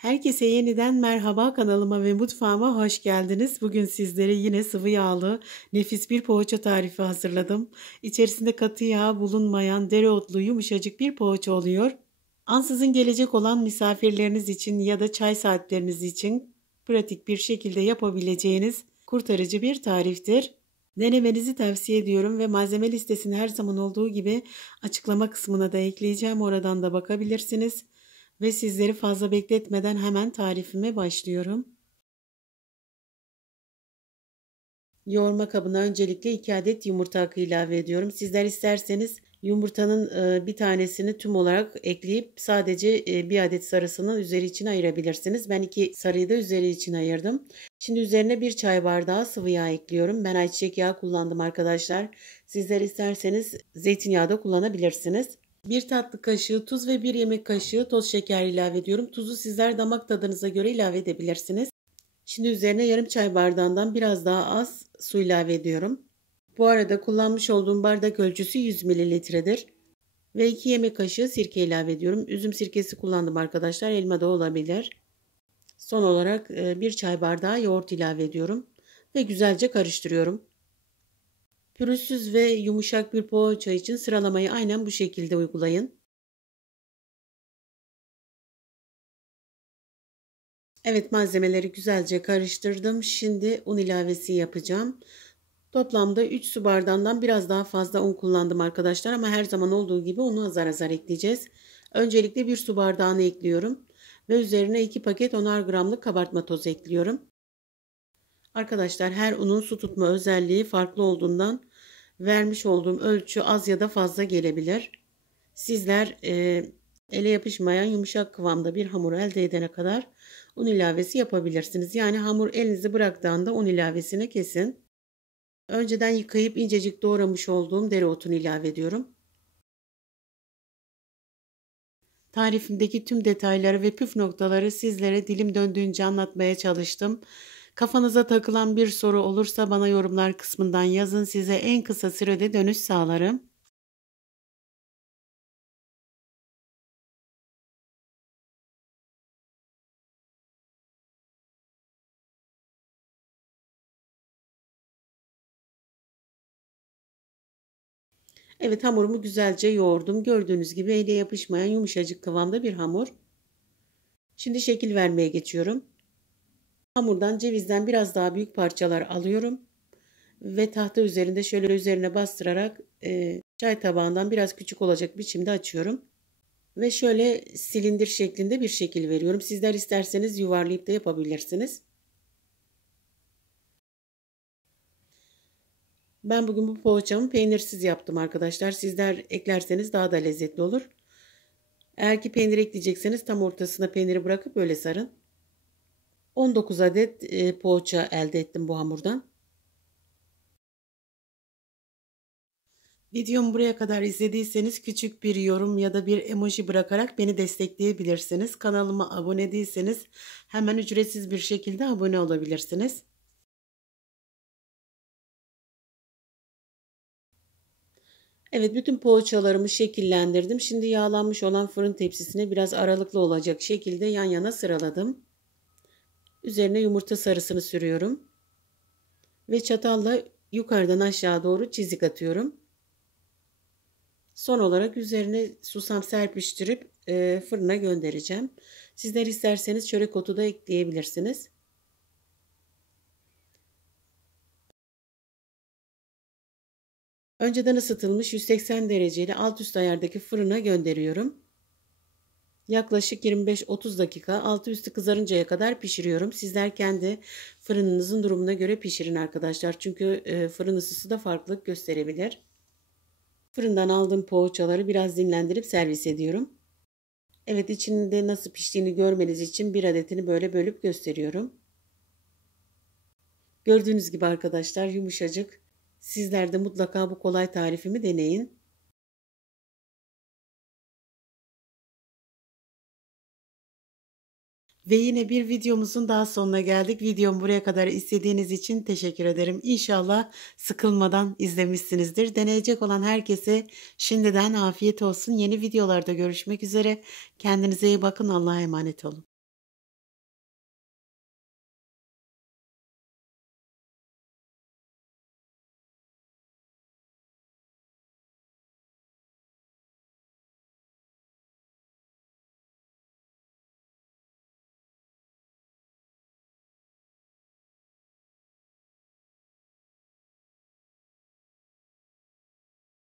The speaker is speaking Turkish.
Herkese yeniden merhaba, kanalıma ve mutfağıma hoş geldiniz. Bugün sizlere yine sıvı yağlı nefis bir poğaça tarifi hazırladım. İçerisinde katı yağ bulunmayan dereotlu yumuşacık bir poğaça oluyor. Ansızın gelecek olan misafirleriniz için ya da çay saatleriniz için pratik bir şekilde yapabileceğiniz kurtarıcı bir tariftir. Denemenizi tavsiye ediyorum ve malzeme listesini her zaman olduğu gibi açıklama kısmına da ekleyeceğim. Oradan da bakabilirsiniz. Ve sizleri fazla bekletmeden hemen tarifime başlıyorum. Yoğurma kabına öncelikle 2 adet yumurta akı ilave ediyorum. Sizler isterseniz yumurtanın bir tanesini tüm olarak ekleyip sadece bir adet sarısını üzeri için ayırabilirsiniz. Ben 2 sarıyı da üzeri için ayırdım. Şimdi üzerine 1 çay bardağı sıvı yağ ekliyorum. Ben ayçiçek yağı kullandım arkadaşlar. Sizler isterseniz zeytinyağı da kullanabilirsiniz. 1 tatlı kaşığı tuz ve 1 yemek kaşığı toz şeker ilave ediyorum. Tuzu sizler damak tadınıza göre ilave edebilirsiniz. Şimdi üzerine yarım çay bardağından biraz daha az su ilave ediyorum. Bu arada kullanmış olduğum bardak ölçüsü 100 mililitredir. Ve 2 yemek kaşığı sirke ilave ediyorum. Üzüm sirkesi kullandım arkadaşlar. Elma da olabilir. Son olarak 1 çay bardağı yoğurt ilave ediyorum. Ve güzelce karıştırıyorum. Pürüzsüz ve yumuşak bir poğaça için sıralamayı aynen bu şekilde uygulayın. Evet, malzemeleri güzelce karıştırdım. Şimdi un ilavesi yapacağım. Toplamda 3 su bardağından biraz daha fazla un kullandım arkadaşlar ama her zaman olduğu gibi unu azar azar ekleyeceğiz. Öncelikle 1 su bardağını ekliyorum ve üzerine 2 paket 10'ar gramlık kabartma tozu ekliyorum. Arkadaşlar her unun su tutma özelliği farklı olduğundan vermiş olduğum ölçü az ya da fazla gelebilir. Sizler ele yapışmayan yumuşak kıvamda bir hamur elde edene kadar un ilavesi yapabilirsiniz. Yani hamur elinizi bıraktığında un ilavesini kesin. Önceden yıkayıp incecik doğramış olduğum dereotunu ilave ediyorum. Tarifimdeki tüm detayları ve püf noktaları sizlere dilim döndüğünce anlatmaya çalıştım. Kafanıza takılan bir soru olursa bana yorumlar kısmından yazın. Size en kısa sürede dönüş sağlarım. Evet, hamurumu güzelce yoğurdum. Gördüğünüz gibi ele yapışmayan yumuşacık kıvamda bir hamur. Şimdi şekil vermeye geçiyorum. Hamurdan cevizden biraz daha büyük parçalar alıyorum. Ve tahta üzerinde şöyle üzerine bastırarak çay tabağından biraz küçük olacak biçimde açıyorum. Ve şöyle silindir şeklinde bir şekil veriyorum. Sizler isterseniz yuvarlayıp da yapabilirsiniz. Ben bugün bu poğaçamı peynirsiz yaptım arkadaşlar. Sizler eklerseniz daha da lezzetli olur. Eğer ki peynir ekleyecekseniz tam ortasına peyniri bırakıp öyle sarın. 19 adet poğaça elde ettim bu hamurdan. Videomu buraya kadar izlediyseniz küçük bir yorum ya da bir emoji bırakarak beni destekleyebilirsiniz. Kanalıma abone değilseniz hemen ücretsiz bir şekilde abone olabilirsiniz. Evet, bütün poğaçalarımı şekillendirdim. Şimdi yağlanmış olan fırın tepsisine biraz aralıklı olacak şekilde yan yana sıraladım. Üzerine yumurta sarısını sürüyorum. Ve çatalla yukarıdan aşağı doğru çizik atıyorum. Son olarak üzerine susam serpiştirip fırına göndereceğim. Sizler isterseniz çörek otu da ekleyebilirsiniz. Önceden ısıtılmış 180 dereceli alt üst ayardaki fırına gönderiyorum. Yaklaşık 25-30 dakika altı üstü kızarıncaya kadar pişiriyorum. Sizler kendi fırınınızın durumuna göre pişirin arkadaşlar. Çünkü fırın ısısı da farklılık gösterebilir. Fırından aldığım poğaçaları biraz dinlendirip servis ediyorum. Evet, içinde nasıl piştiğini görmeniz için bir adetini böyle bölüp gösteriyorum. Gördüğünüz gibi arkadaşlar yumuşacık. Sizler de mutlaka bu kolay tarifimi deneyin. Ve yine bir videomuzun daha sonuna geldik. Videomu buraya kadar izlediğiniz için teşekkür ederim. İnşallah sıkılmadan izlemişsinizdir. Deneyecek olan herkese şimdiden afiyet olsun. Yeni videolarda görüşmek üzere. Kendinize iyi bakın. Allah'a emanet olun.